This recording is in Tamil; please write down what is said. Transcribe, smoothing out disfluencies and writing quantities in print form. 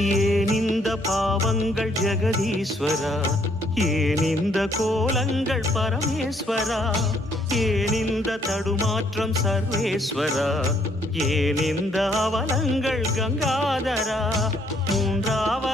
ஏன் இந்த பாவங்கள் ஜெகதீஸ்வரா, ஏன் இந்த கோலங்கள் பரமேஸ்வரா, ஏன் இந்த தடுமாற்றம் சர்வேஸ்வரா, ஏன் இந்த அவலங்கள் கங்காதரா, மூன்றாவது